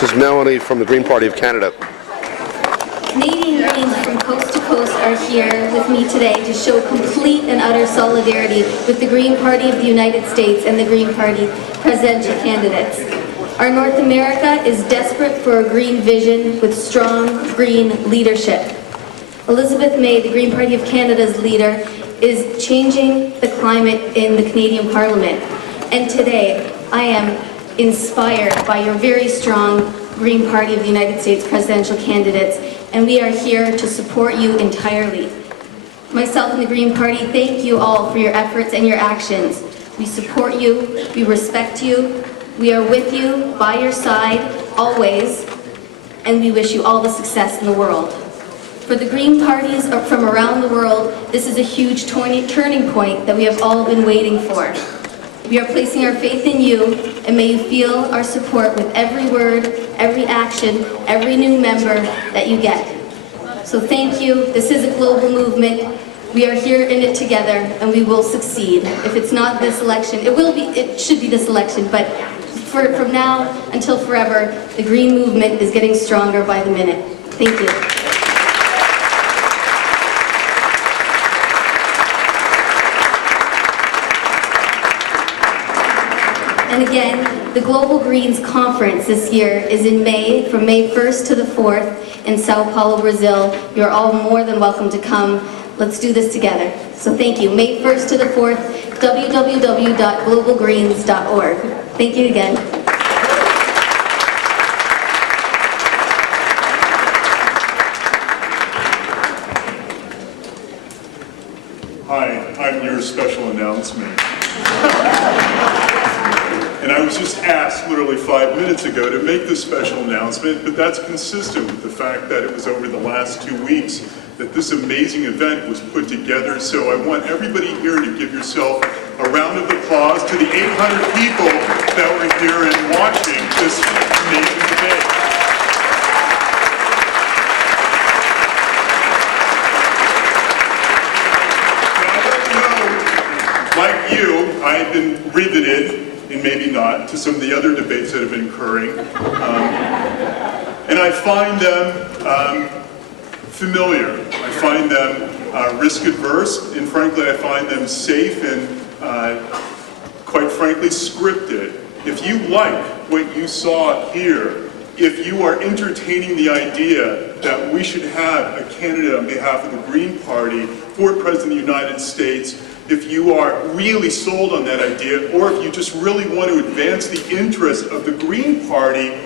This is Melanie from the Green Party of Canada. Canadian Greens from coast to coast are here with me today to show complete and utter solidarity with the Green Party of the United States and the Green Party presidential candidates. Our North America is desperate for a green vision with strong green leadership. Elizabeth May, the Green Party of Canada's leader, is changing the climate in the Canadian Parliament. And today, I am inspired by your very strong Green Party of the United States presidential candidates, and we are here to support you entirely. Myself and the Green Party thank you all for your efforts and your actions. We support you, we respect you, we are with you, by your side, always, and we wish you all the success in the world. For the Green parties from around the world, this is a huge turning point that we have all been waiting for. We are placing our faith in you, and may you feel our support with every word, every action, every new member that you get. So thank you. This is a global movement. We are here in it together, and we will succeed. If it's not this election, it should be this election, but from now until forever, the Green movement is getting stronger by the minute. Thank you. And again, the Global Greens Conference this year is in May, from May 1st to the 4th in Sao Paulo, Brazil. You're all more than welcome to come. Let's do this together. So thank you. May 1st to the 4th, www.globalgreens.org. Thank you again. Hi, I'm your special announcement. And I was just asked literally 5 minutes ago to make this special announcement, but that's consistent with the fact that it was over the last 2 weeks that this amazing event was put together. So I want everybody here to give yourself a round of applause to the 800 people that were here and watching this amazing debate. Now, I don't know, like you, I've been riveted, and maybe not, to some of the other debates that have been occurring. And I find them familiar. I find them risk-averse, and frankly, I find them safe and, quite frankly, scripted. If you like what you saw here, if you are entertaining the idea that we should have a candidate on behalf of the Green Party for President of the United States, if you are really sold on that idea, or if you just really want to advance the interests of the Green Party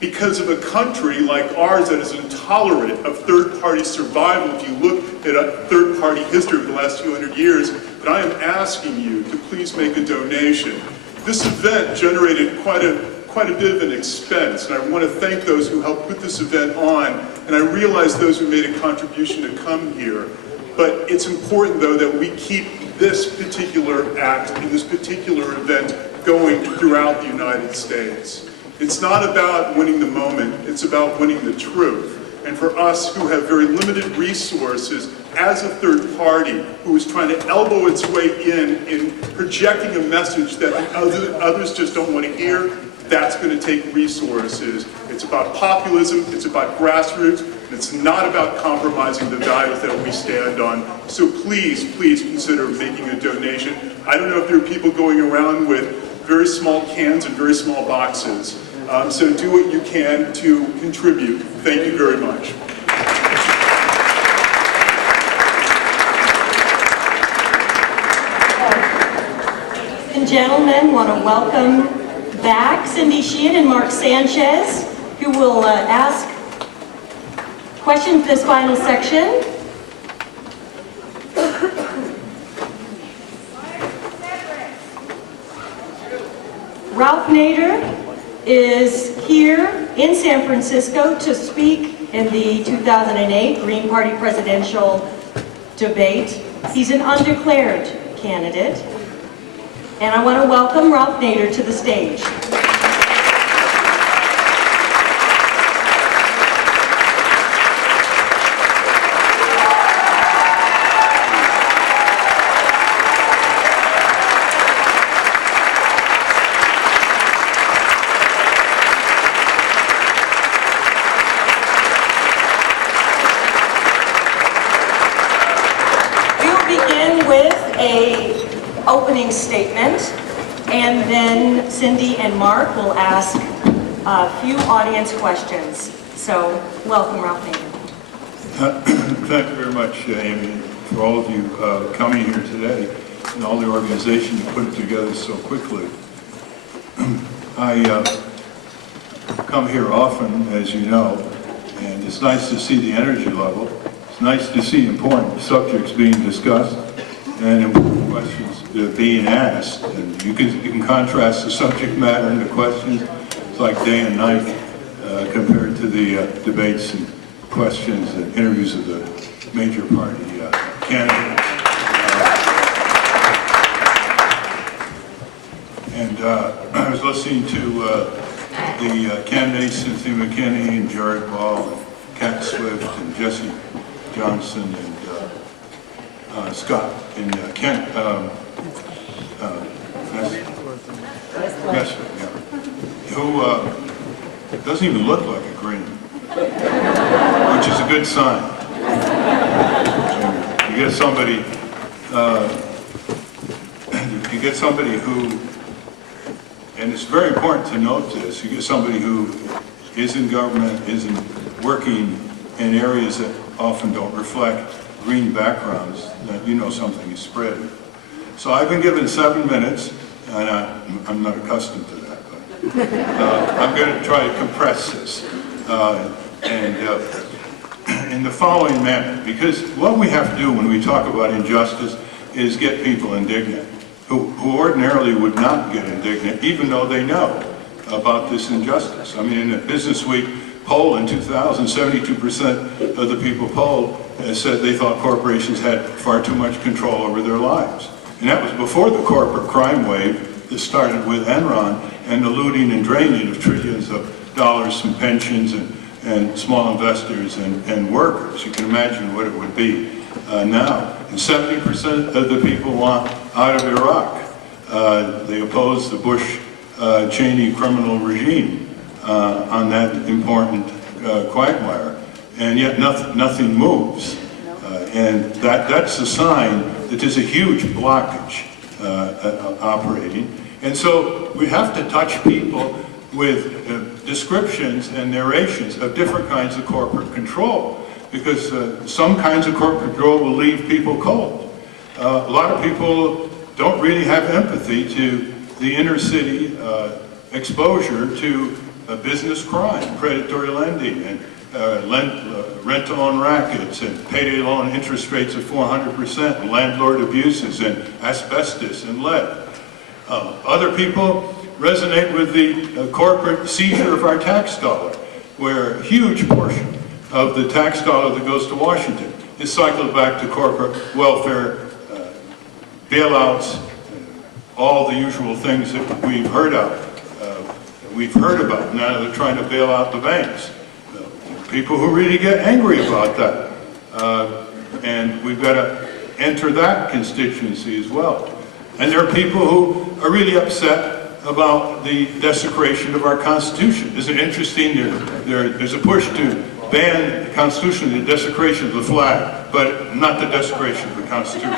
because of a country like ours that is intolerant of third-party survival, if you look at a third-party history of the last 200 years, then I am asking you to please make a donation. This event generated quite a bit of an expense, and I want to thank those who helped put this event on, and I realize those who made a contribution to come here. But it's important, though, that we keep this particular act and this particular event going throughout the United States. It's not about winning the moment, it's about winning the truth. And for us who have very limited resources as a third party who is trying to elbow its way in projecting a message that others just don't want to hear, that's going to take resources. It's about populism, it's about grassroots, and it's not about compromising the values that we stand on. So please, please consider making a donation. I don't know if there are people going around with very small cans and very small boxes. So do what you can to contribute. Thank you very much. Ladies and gentlemen, want to welcome back Cindy Sheehan and Mark Sanchez, who will ask questions this final section. Ralph Nader is here in San Francisco to speak in the 2008 Green Party presidential debate. He's an undeclared candidate, and I want to welcome Ralph Nader to the stage. opening statement, and then Cindy and Mark will ask a few audience questions. So, welcome, Ralph Nader. Thank you very much, Amy, for all of you coming here today and all the organization that put it together so quickly. I come here often, as you know, and it's nice to see the energy level. It's nice to see important subjects being discussed and important questions being asked. And you can contrast the subject matter and the questions. It's like day and night compared to the debates and questions and interviews of the major party candidates. I was listening to the candidates, Cynthia McKinney and Jared Ball and Cat Swift and Jesse Johnson and Scott and Kent Messer, who doesn't even look like a Green, which is a good sign. You get somebody who, and it's very important to note this, you get somebody who is in government, isn't working in areas that often don't reflect Green backgrounds, that you know something is spreading. So I've been given 7 minutes, and I'm not accustomed to that, but I'm going to try to compress this in the following manner, because what we have to do when we talk about injustice is get people indignant, who ordinarily would not get indignant, even though they know about this injustice. I mean, in a Business Week poll in 2000, 72% of the people polled said they thought corporations had far too much control over their lives. And that was before the corporate crime wave that started with Enron and the looting and draining of trillions of dollars from pensions and small investors and workers. You can imagine what it would be now. And 70% of the people want out of Iraq. They oppose the Bush-Cheney criminal regime on that important quagmire. And yet nothing moves. And that's a sign that there's a huge blockage operating. And so we have to touch people with descriptions and narrations of different kinds of corporate control, because some kinds of corporate control will leave people cold. A lot of people don't really have empathy to the inner city exposure to business crime, predatory lending, and rent-to-own rackets, and payday loan interest rates of 400%, and landlord abuses, and asbestos and lead. Other people resonate with the corporate seizure of our tax dollar, where a huge portion of the tax dollar that goes to Washington is cycled back to corporate welfare, bailouts, all the usual things that we've heard of. We've heard about. Now they're trying to bail out the banks. People who really get angry about that. And we've got to enter that constituency as well. And there are people who are really upset about the desecration of our Constitution. Isn't it interesting? There's a push to ban the Constitution, the desecration of the flag, but not the desecration of the Constitution.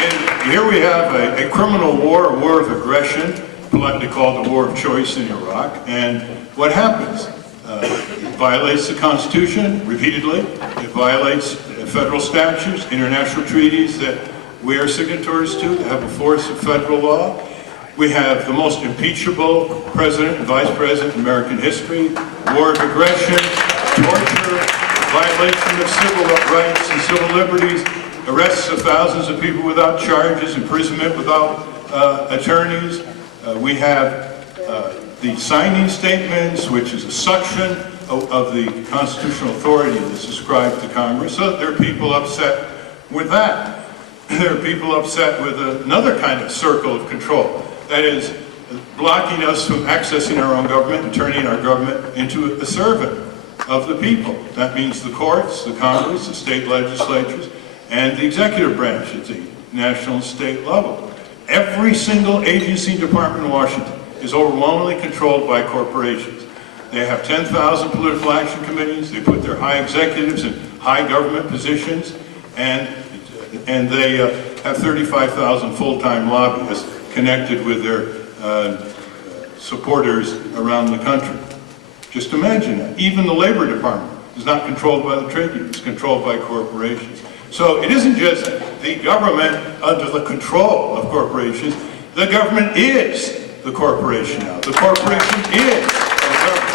And here we have a criminal war, a war of aggression, politely called the war of choice in Iraq. And what happens? It violates the Constitution repeatedly. It violates federal statutes, international treaties that we are signatories to that have a force of federal law. We have the most impeachable president and vice president in American history, war of aggression, torture, violation of civil rights and civil liberties, arrests of thousands of people without charges, imprisonment without attorneys. We have the signing statements, which is a suction of the constitutional authority that's ascribed to Congress. So there are people upset with that. There are people upset with another kind of circle of control. That is, blocking us from accessing our own government and turning our government into a servant of the people. That means the courts, the Congress, the state legislatures, and the executive branch at the national and state level. Every single agency and department in Washington is overwhelmingly controlled by corporations. They have 10,000 political action committees. They put their high executives in high government positions, and And they have 35,000 full-time lobbyists connected with their supporters around the country. Just imagine that. Even the Labor Department is not controlled by the trade unions, it's controlled by corporations. So it isn't just the government under the control of corporations, the government is the corporation now. The corporation is the government.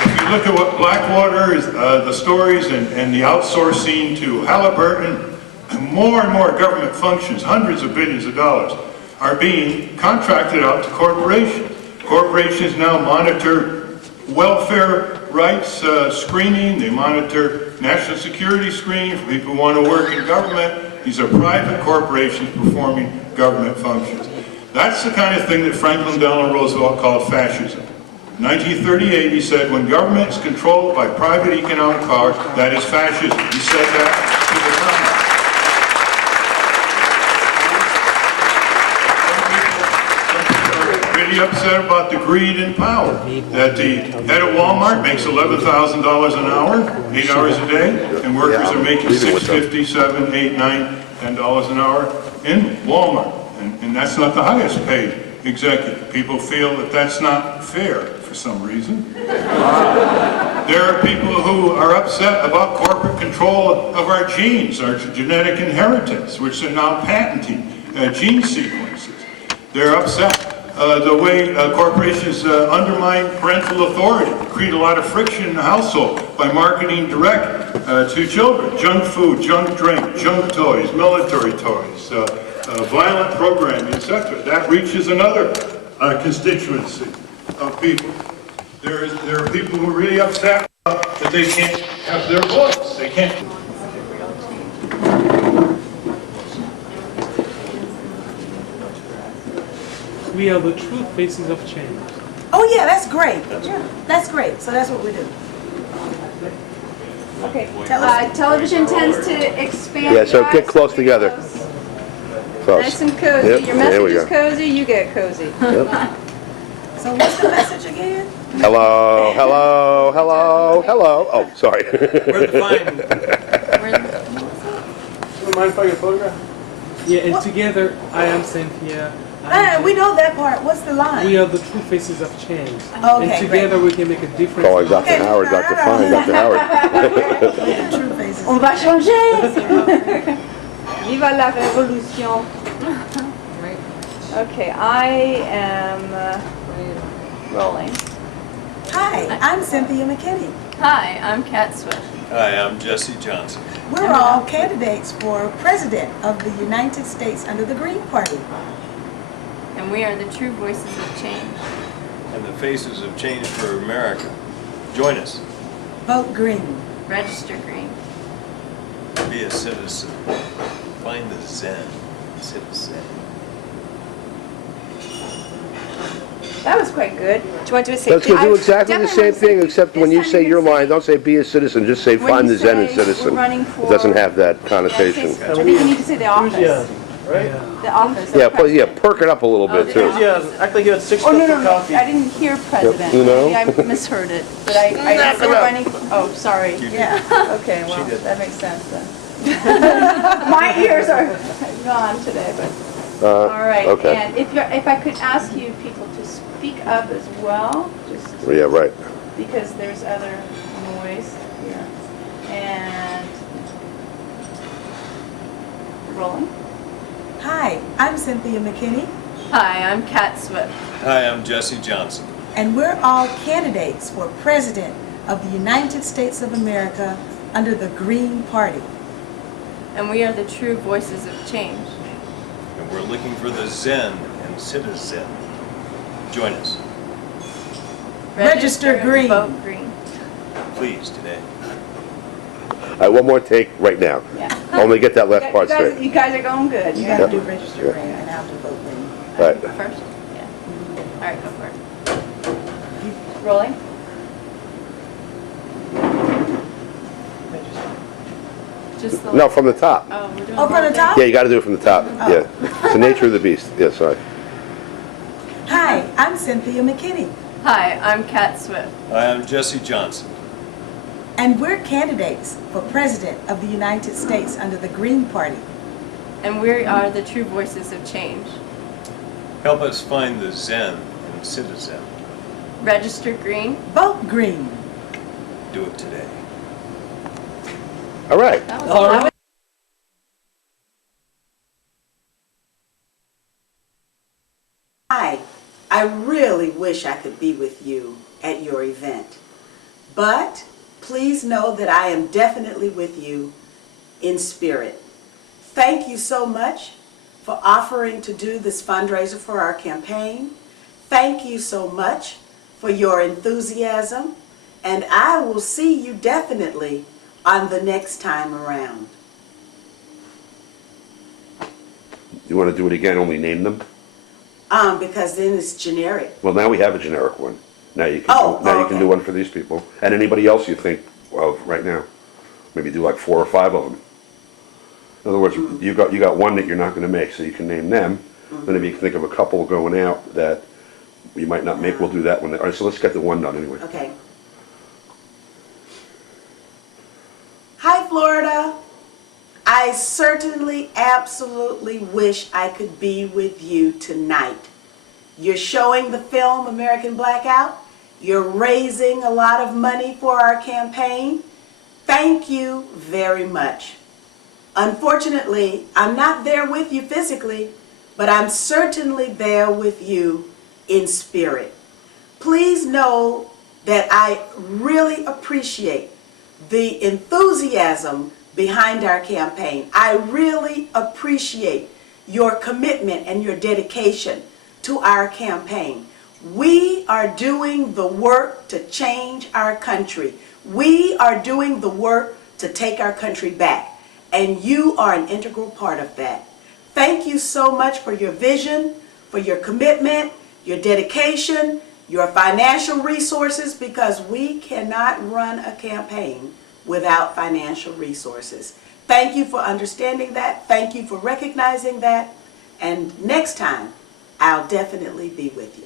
And if you look at what Blackwater is, the stories and the outsourcing to Halliburton, more and more government functions, hundreds of billions of dollars, are being contracted out to corporations. Corporations now monitor welfare rights screening, they monitor national security screening for people who want to work in government. These are private corporations performing government functions. That's the kind of thing that Franklin Delano Roosevelt called fascism. In 1938, he said, when government is controlled by private economic powers, that is fascism. He said that to the communists. Really upset about the greed and power that the head of Walmart makes $11,000 an hour, 8 hours a day, and workers are making $6.50, $7, $8, $9, $10 an hour in Walmart. And that's not the highest paid executive. People feel that that's not fair for some reason. There are people who are upset about corporate control of our genes, our genetic inheritance, which are now patenting gene sequences. They're upset the way corporations undermine parental authority, create a lot of friction in the household by marketing direct to children. Junk food, junk drink, junk toys, military toys, violent programming, etc. That reaches another constituency of people. There are people who are really upset that they can't have their voice. They can't. We are the true faces of change. Oh yeah, that's great. That's great. So that's what we do. Okay. Tell us. Television tends to expand. Yeah, so your get eyes. close together. Close. Nice and cozy. Yep, Your there message we is go. cozy, you get cozy. So what's the message again? Hello, hello, hello, hello. Oh, sorry. Mind if I get a photograph? Yeah, and together, I am Cynthia. We know that part. What's the line? We are the true faces of change. Okay, And together we can make a difference. Calling Dr. Okay. Howard, Dr. Fine, Dr. Howard. True faces. On va changer. Viva la révolution. Okay, I am rolling. Hi, I'm Cynthia McKinney. Hi, I'm Kat Swift. Hi, I'm Jesse Johnson. We're all candidates for president of the United States under the Green Party. And we are the true voices of change. And the faces of change for America. Join us. Vote green. Register green. Be a citizen. Find the Zen. Citizen. That was quite good. Do you want to say? Let's go do I exactly the definitely same want to say thing, except when this you time say you're your gonna line, don't say be a citizen, just say When find you the Zen and say citizen. we're running It doesn't for- have that Yeah, connotation. I think you need to say the office. Right? The office. Yeah, of yeah, president. perk it up a little bit too. Yeah, act like you had 6 Oh, no, cups no, of no, coffee. I didn't hear president. You know? Maybe I misheard it, but I said we're running, oh, sorry. Yeah. Okay, well, did. that makes sense then. My ears are gone today, but, all right. okay. And if I could ask you people to speak up as well, just Yeah, right. because there's other noise here. And rolling. Hi, I'm Cynthia McKinney, Hi, I'm Kat Swift. Hi, I'm Jesse Johnson. and we're all candidates for president of the United States of America under the Green Party. And we are the true voices of change. And we're looking for the Zen and citizen. Join us, Register and green. Vote green. please, today. All right, one more take right now. Yeah. Only get that last part straight. You guys are going good. You Yeah. gotta do register green and I'll do vote green. Right. First? Yeah. All right, go for it. Rolling? Just the No, from the top. Oh, we're doing Oh, from the top? Yeah, you gotta do it from the top. Yeah. It's the nature of the beast. Yeah, sorry. Hi, I'm Cynthia McKinney, Hi, I'm Kat Swift. Hi, I'm Jesse Johnson. And we're candidates for President of the United States under the Green Party. And we are the true voices of change. Help us find the Zen in Citizen. Register green. Vote green. Do it today. All right. That was Hi, I really wish I could be with you at your event, but please know that I am definitely with you in spirit. Thank you so much for offering to do this fundraiser for our campaign. Thank you so much for your enthusiasm, and I will see you definitely on the next time around. You want to do it again, only name them? Because then it's generic. Well, now we have a generic one. Now you can, Oh, now you okay. can do one for these people. And anybody else you think of right now. Maybe do like 4 or 5 of them. In other words, you got one that you're not going to make, so you can name them. Then if you can think of a couple going out that you might not make, we'll do that one. All right, so let's get the one done anyway. Okay. Hi, Florida. I certainly, absolutely wish I could be with you tonight. You're showing the film American Blackout. You're raising a lot of money for our campaign. Thank you very much. Unfortunately, I'm not there with you physically, but I'm certainly there with you in spirit. Please know that I really appreciate the enthusiasm behind our campaign. I really appreciate your commitment and your dedication to our campaign. We are doing the work to change our country. We are doing the work to take our country back, and you are an integral part of that. Thank you so much for your vision, for your commitment, your dedication, your financial resources, because we cannot run a campaign without financial resources. Thank you for understanding that. Thank you for recognizing that. And next time, I'll definitely be with you.